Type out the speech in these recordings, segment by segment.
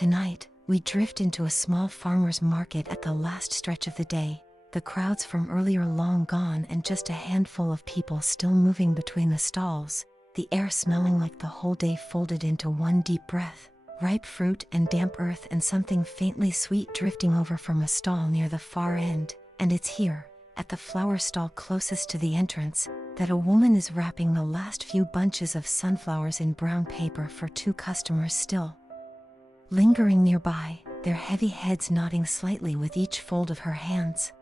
Tonight, we drift into a small farmer's market at the last stretch of the day, the crowds from earlier long gone and just a handful of people still moving between the stalls, the air smelling like the whole day folded into one deep breath, ripe fruit and damp earth and something faintly sweet drifting over from a stall near the far end. And it's here, at the flower stall closest to the entrance, that a woman is wrapping the last few bunches of sunflowers in brown paper for 2 customers still lingering nearby, their heavy heads nodding slightly with each fold of her hands.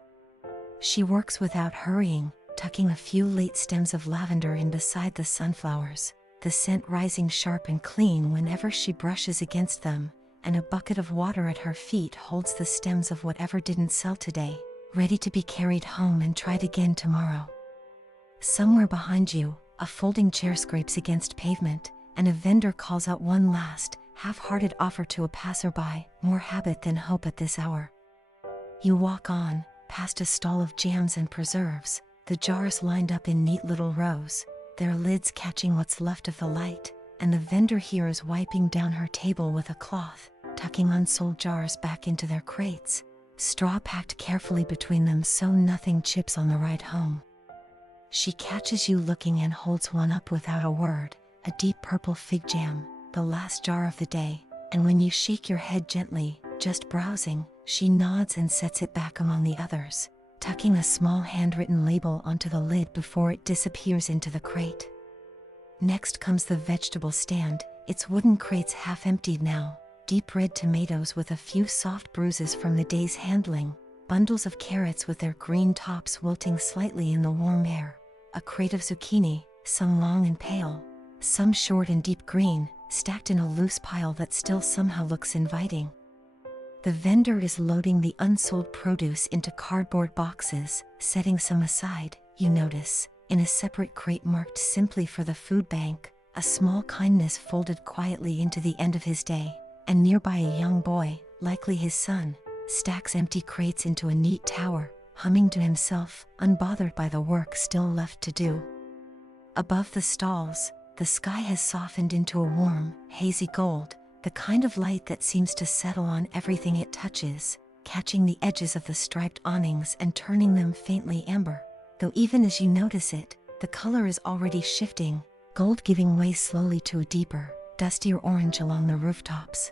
She works without hurrying, tucking a few late stems of lavender in beside the sunflowers, the scent rising sharp and clean whenever she brushes against them, and a bucket of water at her feet holds the stems of whatever didn't sell today, ready to be carried home and tried again tomorrow. Somewhere behind you, a folding chair scrapes against pavement, and a vendor calls out one last, half-hearted offer to a passerby, more habit than hope at this hour. You walk on, past a stall of jams and preserves, the jars lined up in neat little rows, their lids catching what's left of the light, and the vendor here is wiping down her table with a cloth, tucking unsold jars back into their crates, straw packed carefully between them so nothing chips on the ride home. She catches you looking and holds one up without a word, a deep purple fig jam, the last jar of the day, and when you shake your head gently, just browsing, she nods and sets it back among the others, tucking a small handwritten label onto the lid before it disappears into the crate. Next comes the vegetable stand, its wooden crates half emptied now, deep red tomatoes with a few soft bruises from the day's handling, bundles of carrots with their green tops wilting slightly in the warm air, a crate of zucchini, some long and pale, some short and deep green, stacked in a loose pile that still somehow looks inviting. The vendor is loading the unsold produce into cardboard boxes, setting some aside, you notice, in a separate crate marked simply for the food bank, a small kindness folded quietly into the end of his day, and nearby a young boy, likely his son, stacks empty crates into a neat tower, humming to himself, unbothered by the work still left to do. Above the stalls, the sky has softened into a warm, hazy gold, the kind of light that seems to settle on everything it touches, catching the edges of the striped awnings and turning them faintly amber. Though even as you notice it, the color is already shifting, gold giving way slowly to a deeper, dustier orange along the rooftops.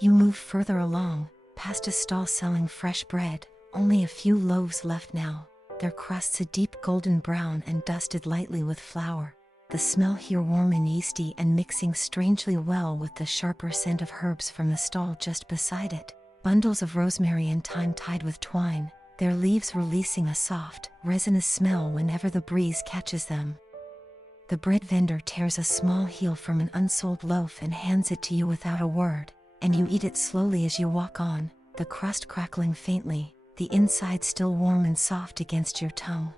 You move further along, past a stall selling fresh bread, only a few loaves left now, their crusts a deep golden brown and dusted lightly with flour. The smell here warm and yeasty and mixing strangely well with the sharper scent of herbs from the stall just beside it, bundles of rosemary and thyme tied with twine, their leaves releasing a soft, resinous smell whenever the breeze catches them. The bread vendor tears a small heel from an unsold loaf and hands it to you without a word, and you eat it slowly as you walk on, the crust crackling faintly, the inside still warm and soft against your tongue.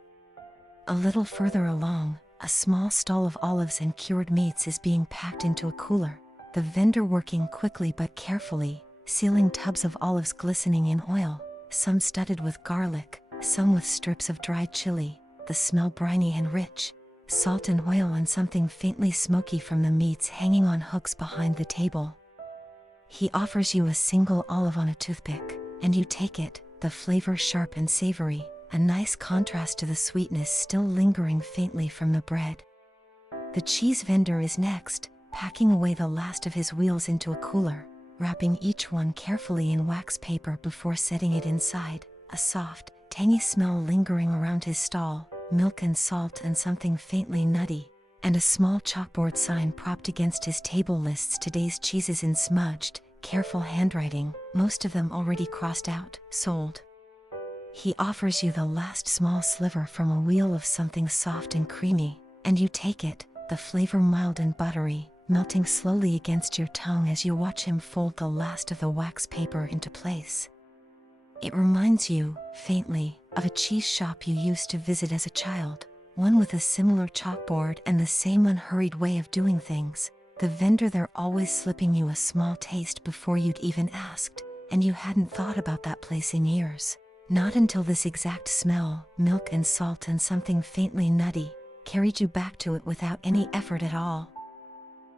A little further along, a small stall of olives and cured meats is being packed into a cooler, the vendor working quickly but carefully, sealing tubs of olives glistening in oil, some studded with garlic, some with strips of dried chili, the smell briny and rich, salt and oil and something faintly smoky from the meats hanging on hooks behind the table. He offers you a single olive on a toothpick, and you take it, the flavor sharp and savory, a nice contrast to the sweetness still lingering faintly from the bread. The cheese vendor is next, packing away the last of his wheels into a cooler, wrapping each one carefully in wax paper before setting it inside, a soft, tangy smell lingering around his stall, milk and salt and something faintly nutty, and a small chalkboard sign propped against his table lists today's cheeses in smudged, careful handwriting, most of them already crossed out, sold. He offers you the last small sliver from a wheel of something soft and creamy, and you take it, the flavor mild and buttery, melting slowly against your tongue as you watch him fold the last of the wax paper into place. It reminds you, faintly, of a cheese shop you used to visit as a child, one with a similar chalkboard and the same unhurried way of doing things, the vendor there always slipping you a small taste before you'd even asked, and you hadn't thought about that place in years. Not until this exact smell, milk and salt and something faintly nutty, carried you back to it without any effort at all.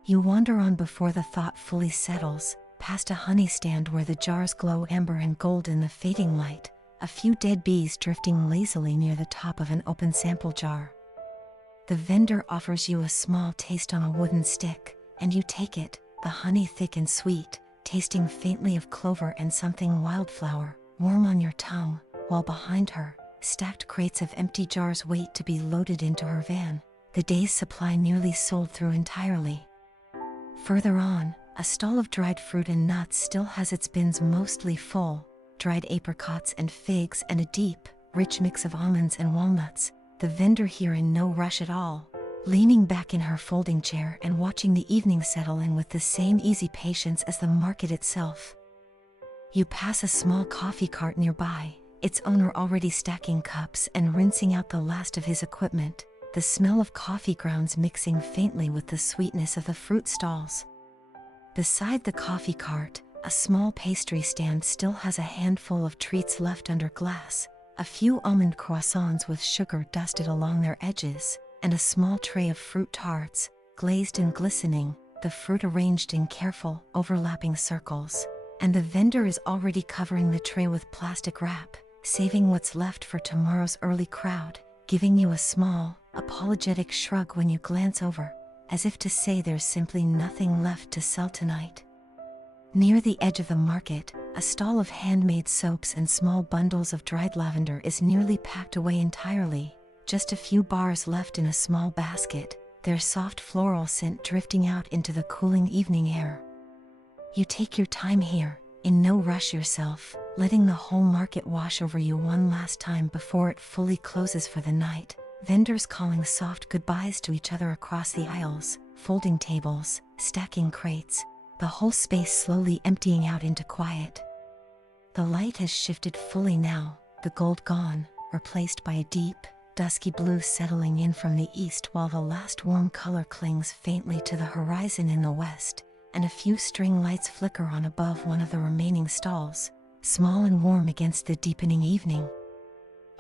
You wander on before the thought fully settles, past a honey stand where the jars glow amber and gold in the fading light, a few dead bees drifting lazily near the top of an open sample jar. The vendor offers you a small taste on a wooden stick, and you take it, the honey thick and sweet, tasting faintly of clover and something wildflower, warm on your tongue, while behind her, stacked crates of empty jars wait to be loaded into her van, the day's supply nearly sold through entirely. Further on, a stall of dried fruit and nuts still has its bins mostly full, dried apricots and figs and a deep, rich mix of almonds and walnuts, the vendor here in no rush at all, leaning back in her folding chair and watching the evening settle in with the same easy patience as the market itself. You pass a small coffee cart nearby, its owner already stacking cups and rinsing out the last of his equipment, the smell of coffee grounds mixing faintly with the sweetness of the fruit stalls. Beside the coffee cart, a small pastry stand still has a handful of treats left under glass, a few almond croissants with sugar dusted along their edges, and a small tray of fruit tarts, glazed and glistening, the fruit arranged in careful, overlapping circles. And the vendor is already covering the tray with plastic wrap, saving what's left for tomorrow's early crowd, giving you a small, apologetic shrug when you glance over, as if to say there's simply nothing left to sell tonight. Near the edge of the market, a stall of handmade soaps and small bundles of dried lavender is nearly packed away entirely, just a few bars left in a small basket, their soft floral scent drifting out into the cooling evening air. You take your time here, in no rush yourself, letting the whole market wash over you one last time before it fully closes for the night, vendors calling soft goodbyes to each other across the aisles, folding tables, stacking crates, the whole space slowly emptying out into quiet. The light has shifted fully now, the gold gone, replaced by a deep, dusky blue settling in from the east while the last warm color clings faintly to the horizon in the west, and a few string lights flicker on above one of the remaining stalls, small and warm against the deepening evening.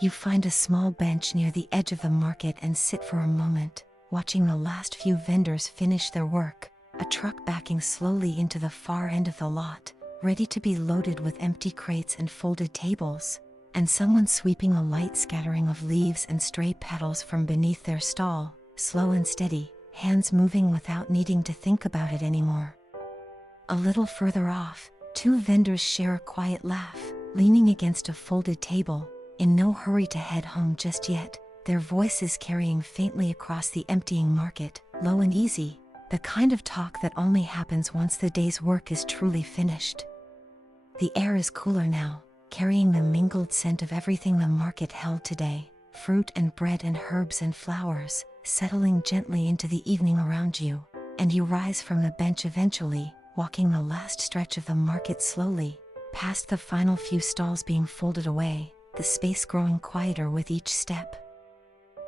You find a small bench near the edge of the market and sit for a moment, watching the last few vendors finish their work, a truck backing slowly into the far end of the lot, ready to be loaded with empty crates and folded tables, and someone sweeping a light scattering of leaves and stray petals from beneath their stall, slow and steady, hands moving without needing to think about it anymore. A little further off, two vendors share a quiet laugh, leaning against a folded table, in no hurry to head home just yet, their voices carrying faintly across the emptying market, low and easy, the kind of talk that only happens once the day's work is truly finished. The air is cooler now, carrying the mingled scent of everything the market held today, fruit and bread and herbs and flowers, settling gently into the evening around you, and you rise from the bench eventually, walking the last stretch of the market slowly, past the final few stalls being folded away, the space growing quieter with each step.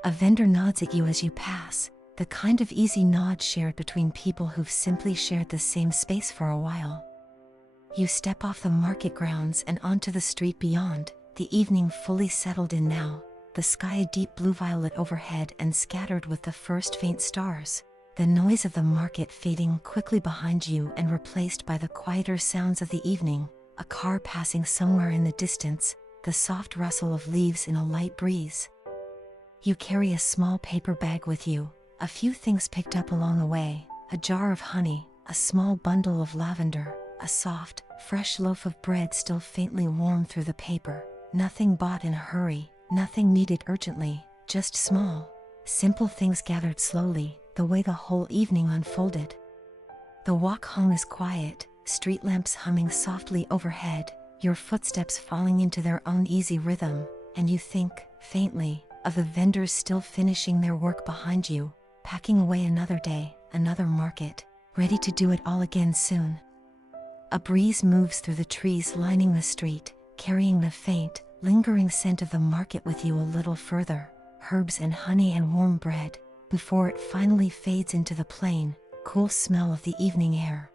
A vendor nods at you as you pass, the kind of easy nod shared between people who've simply shared the same space for a while. You step off the market grounds and onto the street beyond, the evening fully settled in now, the sky a deep blue-violet overhead and scattered with the first faint stars, the noise of the market fading quickly behind you and replaced by the quieter sounds of the evening, a car passing somewhere in the distance, the soft rustle of leaves in a light breeze. You carry a small paper bag with you, a few things picked up along the way, a jar of honey, a small bundle of lavender, a soft, fresh loaf of bread still faintly warm through the paper, nothing bought in a hurry, nothing needed urgently, just small, simple things gathered slowly, the way the whole evening unfolded. The walk home is quiet, street lamps humming softly overhead, your footsteps falling into their own easy rhythm, and you think, faintly, of the vendors still finishing their work behind you, packing away another day, another market, ready to do it all again soon. A breeze moves through the trees lining the street, carrying the faint, lingering scent of the market with you a little further, herbs and honey and warm bread, before it finally fades into the plain, cool smell of the evening air.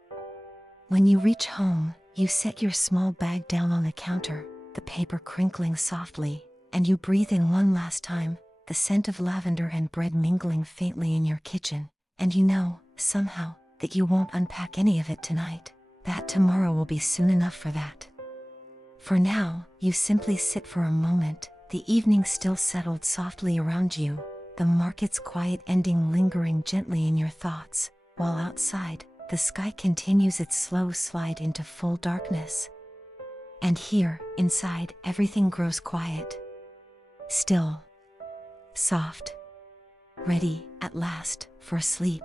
When you reach home, you set your small bag down on the counter, the paper crinkling softly, and you breathe in one last time, the scent of lavender and bread mingling faintly in your kitchen, and you know, somehow, that you won't unpack any of it tonight. that tomorrow will be soon enough for that. For now, you simply sit for a moment, the evening still settled softly around you, the market's quiet ending lingering gently in your thoughts, while outside, the sky continues its slow slide into full darkness. And here, inside, everything grows quiet. Still. Soft. Ready, at last, for sleep.